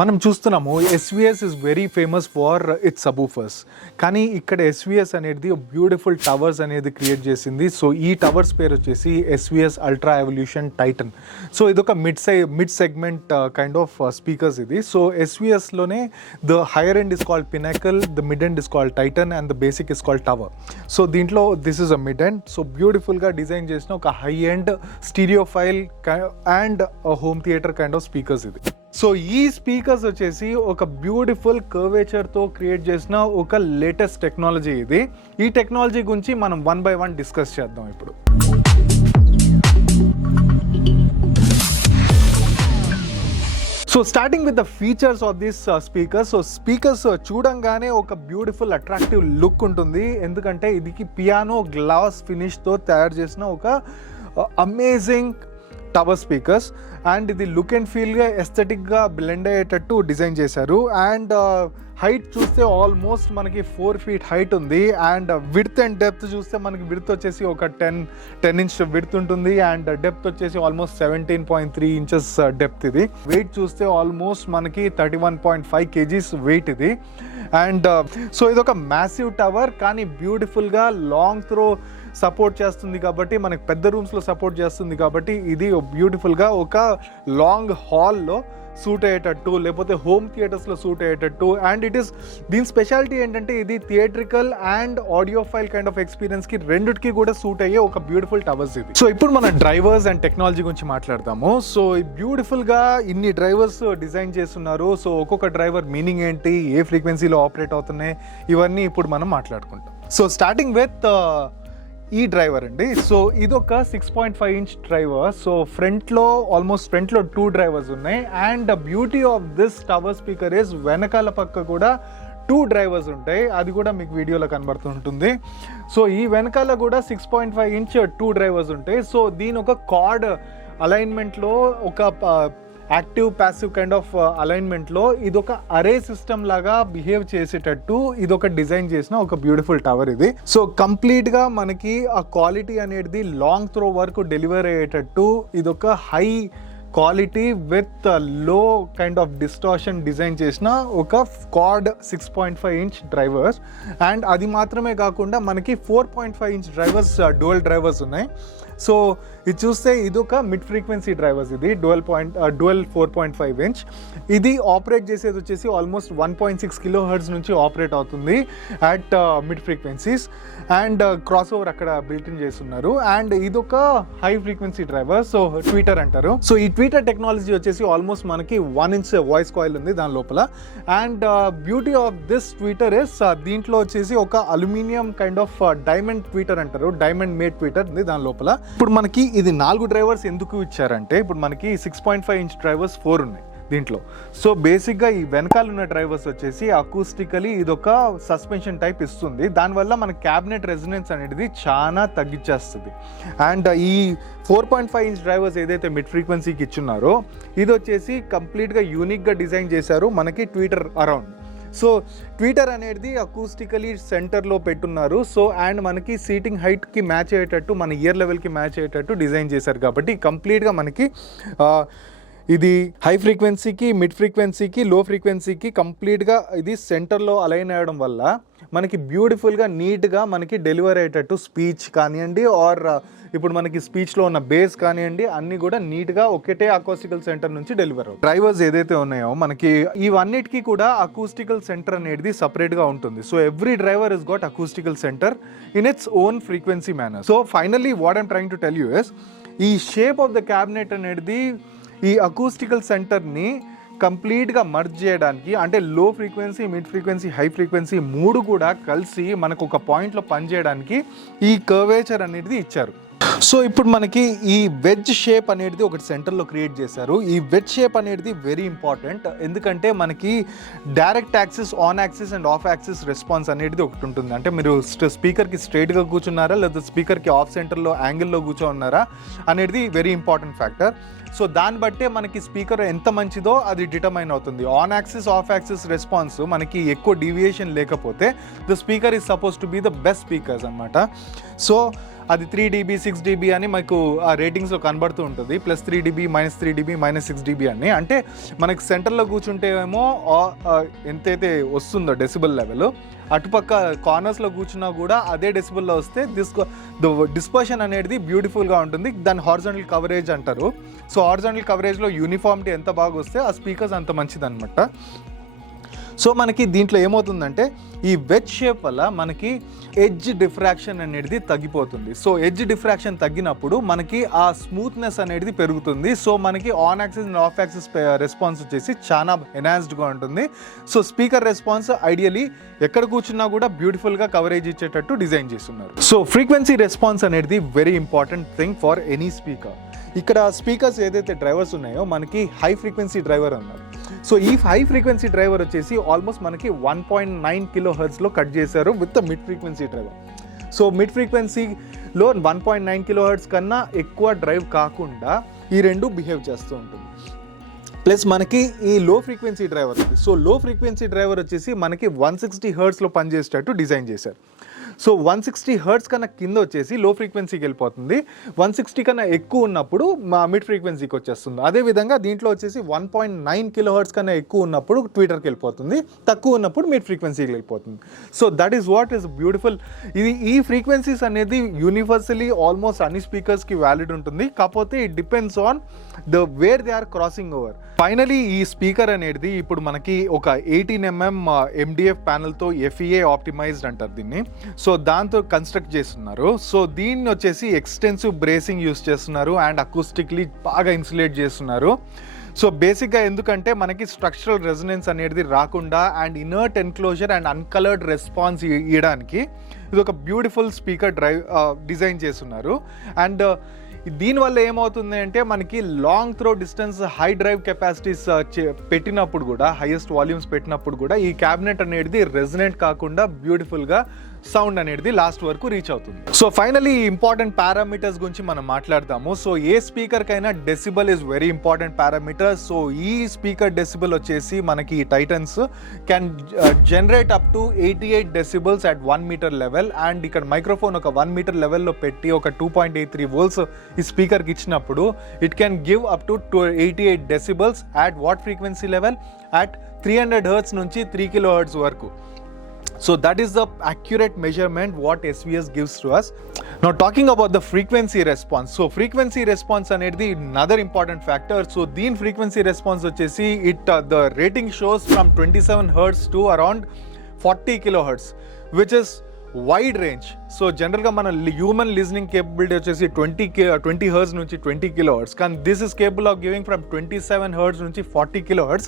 మనం చూస్తున్నాము SVS is very famous for its subwoofers. కానీ ఇక్కడ SVS అనేది బ్యూటిఫుల్ టవర్స్ అనేది క్రియేట్ చేసింది. సో ఈ టవర్స్ పేరు వచ్చేసి SVS ultra evolution Titan. So ఇదొక mid segment kind of speakers ఇది. సో SVSలోనే the higher end is called Pinnacle, the mid end is called Titan and the basic is called tower. So దీంట్లో this is a mid end. So బ్యూటిఫుల్గా design చేసిన ఒక high end స్టీరియోఫైల్ and home theatre kind of speakers ఇది. So ఈ speakers వచ్చేసి ఒక beautiful కర్వేచర్తో create చేసిన ఒక లేటెస్ట్ టెక్నాలజీ ఇది. ఈ టెక్నాలజీ గురించి మనం వన్ బై వన్ డిస్కస్ చేద్దాం ఇప్పుడు. So starting with the features of this speakers. So speakers చూడంగానే ఒక బ్యూటిఫుల్ అట్రాక్టివ్ లుక్ ఉంటుంది, ఎందుకంటే ఇది పియానో గ్లాస్ ఫినిష్తో తయారు చేసిన ఒక అమేజింగ్ టవర్ స్పీకర్స్. అండ్ ఇది లుక్ అండ్ ఫీల్గా ఎస్థెటిక్గా బ్లెండ్ అయ్యేటట్టు డిజైన్ చేశారు. అండ్ హైట్ చూస్తే ఆల్మోస్ట్ మనకి 4 feet హైట్ ఉంది. అండ్ విడ్త్ అండ్ డెప్త్ చూస్తే మనకి విడ్త్ వచ్చేసి ఒక 10 inch విడ్త్ ఉంటుంది. అండ్ డెప్త్ వచ్చేసి ఆల్మోస్ట్ 17.3 inches డెప్త్ ఇది. వెయిట్ చూస్తే ఆల్మోస్ట్ మనకి 31.5 kgs వెయిట్ ఇది. అండ్ సో ఇదొక మ్యాసివ్ టవర్, కానీ బ్యూటిఫుల్గా లాంగ్ త్రో సపోర్ట్ చేస్తుంది కాబట్టి, మనకి పెద్ద రూమ్స్లో సపోర్ట్ చేస్తుంది కాబట్టి ఇది బ్యూటిఫుల్గా ఒక లాంగ్ హాల్లో సూట్ అయ్యేటట్టు, లేకపోతే హోమ్ థియేటర్స్లో సూట్ అయ్యేటట్టు. అండ్ దీని స్పెషాలిటీ ఏంటంటే ఇది థియేట్రికల్ అండ్ ఆడియోఫైల్ కైండ్ ఆఫ్ ఎక్స్పీరియన్స్కి రెండిటికి కూడా సూట్ అయ్యే ఒక బ్యూటిఫుల్ టవర్స్ ఇది. సో ఇప్పుడు మన డ్రైవర్స్ అండ్ టెక్నాలజీ గురించి మాట్లాడతాము. సో బ్యూటిఫుల్గా ఇన్ని డ్రైవర్స్ డిజైన్ చేస్తున్నారు. సో ఒక్కొక్క డ్రైవర్ మీనింగ్ ఏంటి, ఏ ఫ్రీక్వెన్సీలో ఆపరేట్ అవుతున్నాయి, ఇవన్నీ ఇప్పుడు మనం మాట్లాడుకుంటాం. సో స్టార్టింగ్ విత్ ఈ డ్రైవర్ అండి. సో ఇదొక 6.5 inch డ్రైవర్. సో ఫ్రంట్లో 2 డ్రైవర్స్ ఉన్నాయి. And beauty of this tower speaker is వెనకాల పక్క కూడా 2 డ్రైవర్స్ ఉంటాయి, అది కూడా మీకు వీడియోలో కనబడుతుంటుంది. సో ఈ వెనకాల కూడా 6.5 inch 2 డ్రైవర్స్ ఉంటాయి. సో దీని ఒక కార్డ్ అలైన్మెంట్లో, ఒక యాక్టివ్ ప్యాసివ్ కైండ్ ఆఫ్ అలైన్మెంట్లో ఇదొక అరే సిస్టమ్ లాగా బిహేవ్ చేసేటట్టు ఇదొక డిజైన్ చేసిన ఒక బ్యూటిఫుల్ టవర్ ఇది. సో కంప్లీట్గా మనకి ఆ క్వాలిటీ అనేది లాంగ్ త్రో వరకు డెలివర్ అయ్యేటట్టు ఇదొక హై క్వాలిటీ విత్ లో కైండ్ ఆఫ్ డిస్టార్షన్ డిజైన్ చేసిన ఒక కార్డ్ 6.5 inch డ్రైవర్స్. అండ్ అది మాత్రమే కాకుండా మనకి 4.5 inch డ్రైవర్స్, డ్యువల్ డ్రైవర్స్ ఉన్నాయి. సో ఇది చూస్తే ఇదొక మిడ్ ఫ్రీక్వెన్సీ డ్రైవర్స్ ఇది, డ్యువల్ 4.5 inch. ఇది ఆపరేట్ చేసేది వచ్చేసి ఆల్మోస్ట్ 1.6 kHz నుంచి ఆపరేట్ అవుతుంది at mid frequencies. And cross over అక్కడ బిల్ట్-ఇన్ చేస్తున్నారు. అండ్ ఇదొక high frequency driver, so Twitter అంటారు. సో ఈ ట్వీటర్ టెక్నాలజీ వచ్చేసి ఆల్మోస్ట్ మనకి 1 inch వాయిస్ కాయిల్ ఉంది దాని లోపల. And beauty of this Twitter is దీంట్లో వచ్చేసి ఒక aluminium kind of diamond Twitter అంటారు, డైమండ్ మేడ్ ట్వీటర్ ఉంది దాని లోపల. ఇప్పుడు మనకి ఇది 4 డ్రైవర్స్ ఎందుకు ఇచ్చారంటే, ఇప్పుడు మనకి 6.5 inch డ్రైవర్స్ 4 ఉన్నాయి దీంట్లో. సో బేసిక్గా ఈ వెనకాల ఉన్న డ్రైవర్స్ వచ్చేసి అకూస్టికలీ ఇదొక సస్పెన్షన్ టైప్ ఇస్తుంది, దానివల్ల మన క్యాబినెట్ రెజొనెన్స్ అనేది చాలా తగ్గించేస్తుంది. అండ్ ఈ 4.5 inch డ్రైవర్స్ ఏదైతే మిడ్ ఫ్రీక్వెన్సీకి ఇచ్చున్నారో ఇది వచ్చేసి కంప్లీట్గా యూనిక్గా డిజైన్ చేశారు మనకి ట్వీటర్ అరౌండ్. సో ట్వీటర్ అనేది అకూస్టికలీ సెంటర్లో పెట్టున్నారు. సో అండ్ మనకి సీటింగ్ హైట్కి మ్యాచ్ అయ్యేటట్టు, మన ఇయర్ లెవెల్కి మ్యాచ్ అయ్యేటట్టు డిజైన్ చేశారు కాబట్టి కంప్లీట్గా మనకి ఇది హై ఫ్రీక్వెన్సీకి, మిడ్ ఫ్రీక్వెన్సీకి, లో ఫ్రీక్వెన్సీకి కంప్లీట్గా ఇది సెంటర్లో అలైన్ అవ్వడం వల్ల మనకి బ్యూటిఫుల్గా నీట్గా మనకి డెలివర్ అయ్యేటట్టు స్పీచ్ కానివ్వండి, ఆర్ ఇప్పుడు మనకి స్పీచ్లో ఉన్న బేస్ కానివ్వండి, అన్నీ కూడా నీట్గా ఒకటే అకూస్టికల్ సెంటర్ నుంచి డెలివర్ అవుతాయి. డ్రైవర్స్ ఏదైతే ఉన్నాయో మనకి ఇవన్నిటికీ కూడా అకూస్టికల్ సెంటర్ అనేది సపరేట్గా ఉంటుంది. So every driver is got acoustical centre in its own frequency manner. So finally what I'm trying to tell you is, ఈ షేప్ ఆఫ్ ద క్యాబినెట్ అనేది ఈ అకూస్టికల్ సెంటర్ని కంప్లీట్గా మర్జ్ చేయడానికి, అంటే low frequency, mid frequency, high frequency 3 కూడా కలిసి మనకు ఒక పాయింట్లో పనిచేయడానికి ఈ కర్వేచర్ అనేది ఇచ్చారు. సో ఇప్పుడు మనకి ఈ వెజ్ షేప్ అనేది ఒకటి సెంటర్లో క్రియేట్ చేశారు. ఈ వెజ్ షేప్ అనేది వెరీ ఇంపార్టెంట్, ఎందుకంటే మనకి direct axis, on axis and of axis response అనేది ఒకటి ఉంటుంది. అంటే మీరు స్పీకర్కి స్ట్రైట్గా కూర్చున్నారా లేదా స్పీకర్కి ఆఫ్ సెంటర్లో యాంగిల్లో కూర్చోన్నారా అనేది వెరీ ఇంపార్టెంట్ ఫ్యాక్టర్. సో దాన్ని బట్టే మనకి స్పీకర్ ఎంత మంచిదో అది డిటర్మైన్ అవుతుంది. On axis, off axis response మనకి ఎక్కువ డీవియేషన్ లేకపోతే the speaker is suppose to be the best speakers అనమాట. సో అది 3 dB 6 dB అని మీకు ఆ రేటింగ్స్లో కనబడుతూ ఉంటుంది. +3 dB -3 dB -6 dB అని. అంటే మనకి సెంటర్లో కూర్చుంటే ఏమో ఎంతైతే వస్తుందో డెసిబల్ లెవెల్, అటుపక్క కార్నర్స్లో కూర్చున్నా కూడా అదే డెసిబల్లో వస్తే డిస్పర్షన్ అనేది బ్యూటిఫుల్గా ఉంటుంది. దాన్ని హారిజాంటల్ కవరేజ్ అంటారు. సో హారిజాంటల్ కవరేజ్లో యూనిఫామిటీ ఎంత బాగా వస్తే ఆ స్పీకర్స్ అంత మంచిదన్నమాట. సో మనకి దీంట్లో ఏమవుతుందంటే ఈ వెజ్ షేప్ వల్ల మనకి ఎడ్జ్ డిఫ్రాక్షన్ అనేది తగ్గిపోతుంది. సో ఎడ్జ్ డిఫ్రాక్షన్ తగ్గినప్పుడు మనకి ఆ స్మూత్నెస్ అనేది పెరుగుతుంది. సో మనకి on axis and of axis response వచ్చేసి చాలా ఎన్హాన్స్డ్గా ఉంటుంది. సో స్పీకర్ రెస్పాన్స్ ఐడియలీ ఎక్కడ కూర్చున్నా కూడా బ్యూటిఫుల్గా కవరేజ్ ఇచ్చేటట్టు డిజైన్ చేస్తున్నారు. సో ఫ్రీక్వెన్సీ రెస్పాన్స్ అనేది very important thing for any speaker. ఇక్కడ స్పీకర్స్ ఏదైతే డ్రైవర్స్ ఉన్నాయో మనకి హై ఫ్రీక్వెన్సీ డ్రైవర్ అన్నారు. సో ఈ హై ఫ్రీక్వెన్సీ డ్రైవర్ వచ్చేసి ఆల్మోస్ట్ మనకి 1.9 kHz కట్ చేశారు with mid frequency driver. So mid ఫ్రీక్వెన్సీలో 1.9 kHz కన్నా ఎక్కువ డ్రైవ్ కాకుండా ఈ రెండు బిహేవ్ చేస్తూ ఉంటుంది. ప్లస్ మనకి ఈ లో ఫ్రీక్వెన్సీ డ్రైవర్ ఉంది. సో లో ఫ్రీక్వెన్సీ డ్రైవర్ వచ్చేసి మనకి 160 Hz పనిచేసేటట్టు డిజైన్ చేశారు. సో 160 Hz కన్నా కింద వచ్చేసి లో ఫ్రీక్వెన్సీకి వెళ్ళిపోతుంది. 160 కన్నా ఎక్కువ ఉన్నప్పుడు మా మిడ్ ఫ్రీక్వెన్సీకి వచ్చేస్తుంది. అదేవిధంగా దీంట్లో వచ్చేసి 1.9 kHz కన్నా ఎక్కువ ఉన్నప్పుడు ట్విటర్కి వెళ్ళిపోతుంది, తక్కువ ఉన్నప్పుడు మిడ్ ఫ్రీక్వెన్సీకి వెళ్ళిపోతుంది. So that is what is beautiful. ఈ ఫ్రీక్వెన్సీస్ అనేది యూనివర్సలీ ఆల్మోస్ట్ అన్ని స్పీకర్స్కి వ్యాలిడ్ ఉంటుంది. కాకపోతే it depends on the where they are crossing over. Finally ఈ స్పీకర్ అనేది ఇప్పుడు మనకి ఒక 18mm MDF ప్యానల్తో FEA ఆప్టిమైజ్డ్ అంటారు దీన్ని. సో దాంతో కన్స్ట్రక్ట్ చేస్తున్నారు. సో దీన్ని వచ్చేసి ఎక్స్టెన్సివ్ బ్రేసింగ్ యూస్ చేస్తున్నారు అండ్ అకూస్టిక్లీ బాగా ఇన్సులేట్ చేస్తున్నారు. సో బేసిక్గా ఎందుకంటే మనకి స్ట్రక్చరల్ రెజొనెన్స్ అనేది రాకుండా and inert enclosure and uncoloured response ఇవ్వడానికి ఇది ఒక బ్యూటిఫుల్ స్పీకర్ డిజైన్ చేస్తున్నారు. అండ్ దీనివల్ల ఏమవుతుంది అంటే మనకి long throw distance high drive capacities పెట్టినప్పుడు కూడా, హైయెస్ట్ వాల్యూమ్స్ పెట్టినప్పుడు కూడా ఈ క్యాబినెట్ అనేది రెజొనేట్ కాకుండా బ్యూటిఫుల్గా సౌండ్ అనేది లాస్ట్ వరకు రీచ్ అవుతుంది. సో ఫైనలీ ఇంపార్టెంట్ పారామీటర్స్ గురించి మనం మాట్లాడదాము. సో ఏ స్పీకర్ కైనా decibel is very important parameter. So ఈ స్పీకర్ డెసిబల్ వచ్చేసి మనకి Titans can generate up to 88 decibels at 1 meter level. And ఇక్కడ మైక్రోఫోన్ ఒక 1 meter లెవెల్లో పెట్టి ఒక 2.83 volts ఈ స్పీకర్కి ఇచ్చినప్పుడు it can give up to 88 decibels at what frequency level? At 300 Hz నుంచి 3 kHz వరకు. So that is the accurate measurement what SVS gives to us. Now talking about the frequency response. So frequency response అనేది another important factor. So దీని frequency response వచ్చేసి the rating shows from 27 Hz to around 40 kHz, which is wide range. So జనరల్గా మన human listening capability వచ్చేసి 20 Hz నుంచి 20 kHz, కానీ this is capable of giving from 27 Hz నుంచి 40 kHz.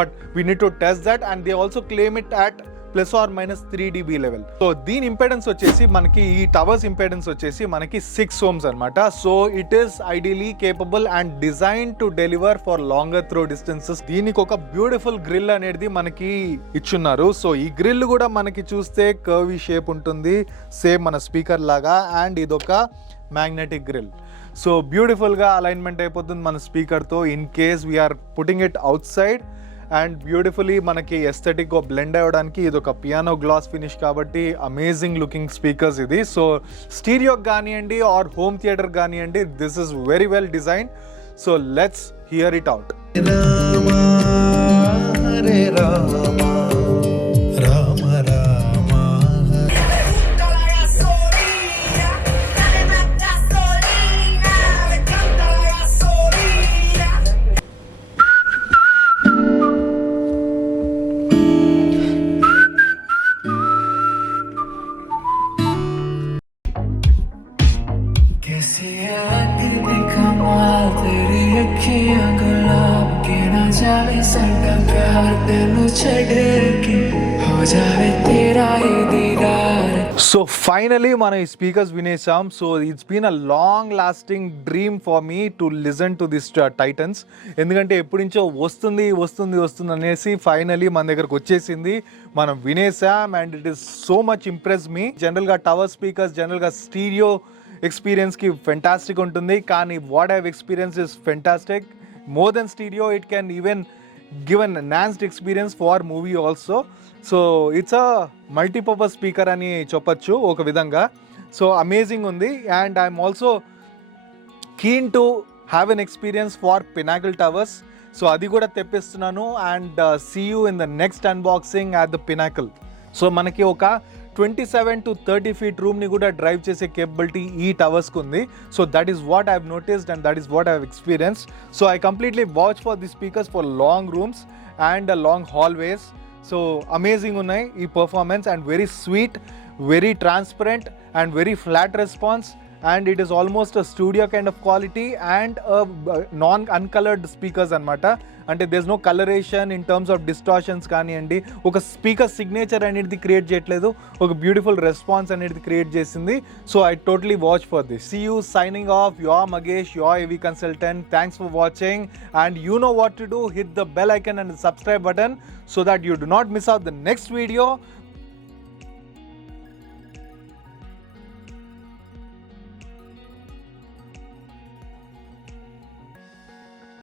But we need to test that and they also claim it at +or-3 dB level. So దీని impedance వచ్చేసి మనకి ఈ టవర్స్ ఇంపెడెన్స్ వచ్చేసి మనకి 6 ohms అనమాట. So it is ideally capable and design to deliver for longer throw distances. దీనికి ఒక beautiful grill అనేది మనకి ఇచ్చున్నారు. సో ఈ గ్రిల్ కూడా మనకి చూస్తే కర్వీ షేప్ ఉంటుంది, సేమ్ మన స్పీకర్ లాగా. అండ్ ఇదొక మ్యాగ్నెటిక్ గ్రిల్. సో బ్యూటిఫుల్గా అలైన్మెంట్ అయిపోతుంది మన స్పీకర్తో in case we're putting it outside. And beautifully మనకి ఎస్థెటిక్గా బ్లెండ్ అవ్వడానికి ఇది ఒక పియానో గ్లాస్ ఫినిష్ కాబట్టి అమేజింగ్ లుకింగ్ స్పీకర్స్ ఇది. సో స్టీరియోకి కానివ్వండి ఆర్ హోమ్ థియేటర్ కానివ్వండి, this is very well design. So let's hear it out. So finally మనం ఈ స్పీకర్స్ వినేసాం. So it's been a long lasting dream for me to listen to this Titans. ఎందుకంటే ఎప్పటి నుంచో వస్తుంది అనేసి ఫైనలీ మన దగ్గరకు వచ్చేసింది, మనం వినేసాం. And it is so much impress me. జనరల్గా టవర్ స్పీకర్స్ జనరల్గా స్టీరియో ఎక్స్పీరియన్స్కి ఫెంటాస్టిక్ ఉంటుంది, కానీ what have experience is fantastic. More than stereo, it can even give an enhanced experience for movie also. So it's a multi-purpose speaker అని చెప్పచ్చు ఒక విధంగా. So amazing ఉంది. And I'm also keen to have an experience for Pinnacle Towers. So అది కూడా తెప్పిస్తున్నాను. And see you in the next unboxing at the Pinnacle. So మనకి ఒక 27 to 30 feet రూమ్ని కూడా డ్రైవ్ చేసే కేపబిలిటీ ఈ టవర్స్కి ఉంది. So that is what I have noticed and that is what I have experienced. So I completely watch for the speakers for long rooms and long hallways. So amazing ఉన్నాయి ఈ performance and very sweet, very transparent and very flat response. And it is almost a studio kind of quality and a non-uncolored speakers anamata. అంటే there's no coloration in terms of distortions కానివ్వండి, ఒక speaker signature అనేది create చేయట్లేదు, ఒక beautiful response అనేది create చేసింది. So I totally watch for this. See you signing off. Your Magesh, your AV consultant. Thanks for watching and you know what to do. Hit the bell icon and the subscribe button so that you do not miss out the next video